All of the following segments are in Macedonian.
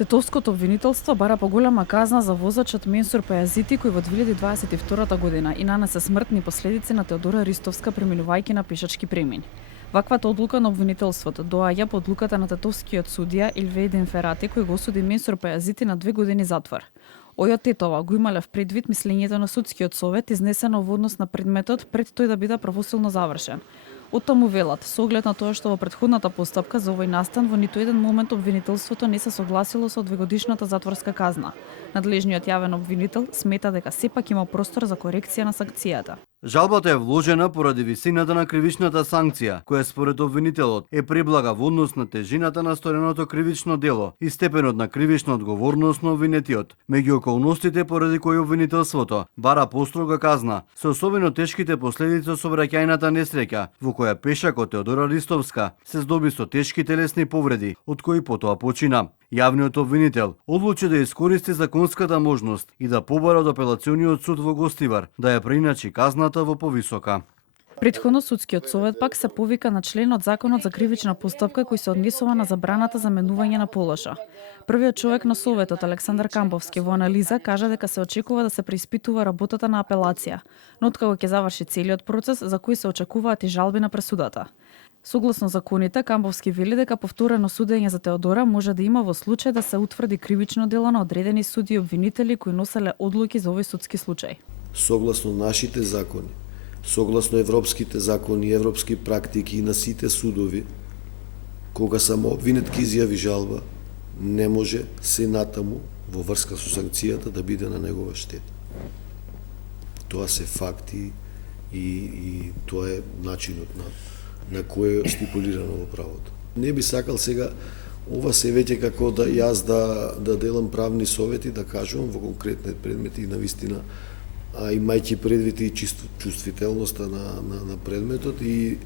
Тетовското обвинителство бара поголема казна за возачот Менсур Пајазити кој во 2022 година и нанесе смртни последици на Теодора Ристовска преминувајќи на пешачки премин. Ваквата одлука на обвинителството доаѓа по одлуката на тетовскиот судија Илведин Ферати кој го осуди Менсур Пајазити на 2 години затвор. Ојо Тетова го имале в предвид мислењето на судскиот совет изнесено во однос на предметот пред тој да биде правосилно завршен. Оттаму велат, со оглед на тоа што во претходната постапка за овој настан во ниту еден момент обвинителството не се согласило со 2-годишната затворска казна. Надлежниот јавен обвинител смета дека сепак има простор за корекција на санкцијата. Жалбата е вложена поради висината на кривичната санкција, која според обвинителот е преблага во однос на тежината на стореното кривично дело и степенот на кривична одговорност на обвинетиот. Меѓу околностите поради кои обвинителството бара построга казна, се особено тешките последици од сообраќајната несреќа, во која пешакот Теодора Ристовска се здоби со тешки телесни повреди, од кои потоа почина. Јавниот обвинител одлучи да искористи законската можност и да побара од апелациониот суд во Гостивар да ја преиначи казната во повисока. Претходно судскиот совет пак се повика на член од Законот за кривична постапка кој се однесува на забраната за менување на полоша. Првиот човек на советот Александар Камповски во анализа кажа дека се очекува да се преиспитува работата на апелација, но откако ќе заврши целиот процес за кој се очекуваат и жалби на пресудата. Согласно законите, Камповски вели дека повторено судење за Теодора може да има во случај да се утврди кривично дело на одредени суди и обвинители кои носеле одлуки за овој судски случај. Согласно нашите закони, согласно европските закони и европски практики и на сите судови, кога само обвинет ќе изјави жалба, не може се натаму во врска со санкцијата да биде на негова штета. Тоа се факти и тоа е начинот на кој е стипулирано во правото. Не би сакал сега ова се веќе како да јас да делам правни совети, да кажувам во конкретни предмети и навистина, а имајќи предвид и чувствителноста на предметот и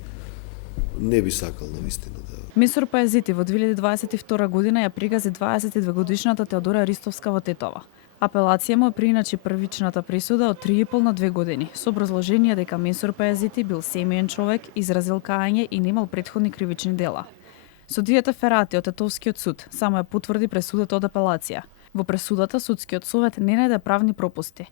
не би сакал навистина да. Менсур Пајазити во 2022 година ја пригази 22-годишната Теодора Ристовска во Тетова. Апелација му прииначи првичната присуда од 3,5 на 2 години, со образложение дека Менсур Пајазити бил семеен човек, изразил кајање и немал претходни кривични дела. Судијата Ферати од Тетовскиот суд само ја потврди пресудата од апелација. Во пресудата судскиот совет не најде правни пропусти.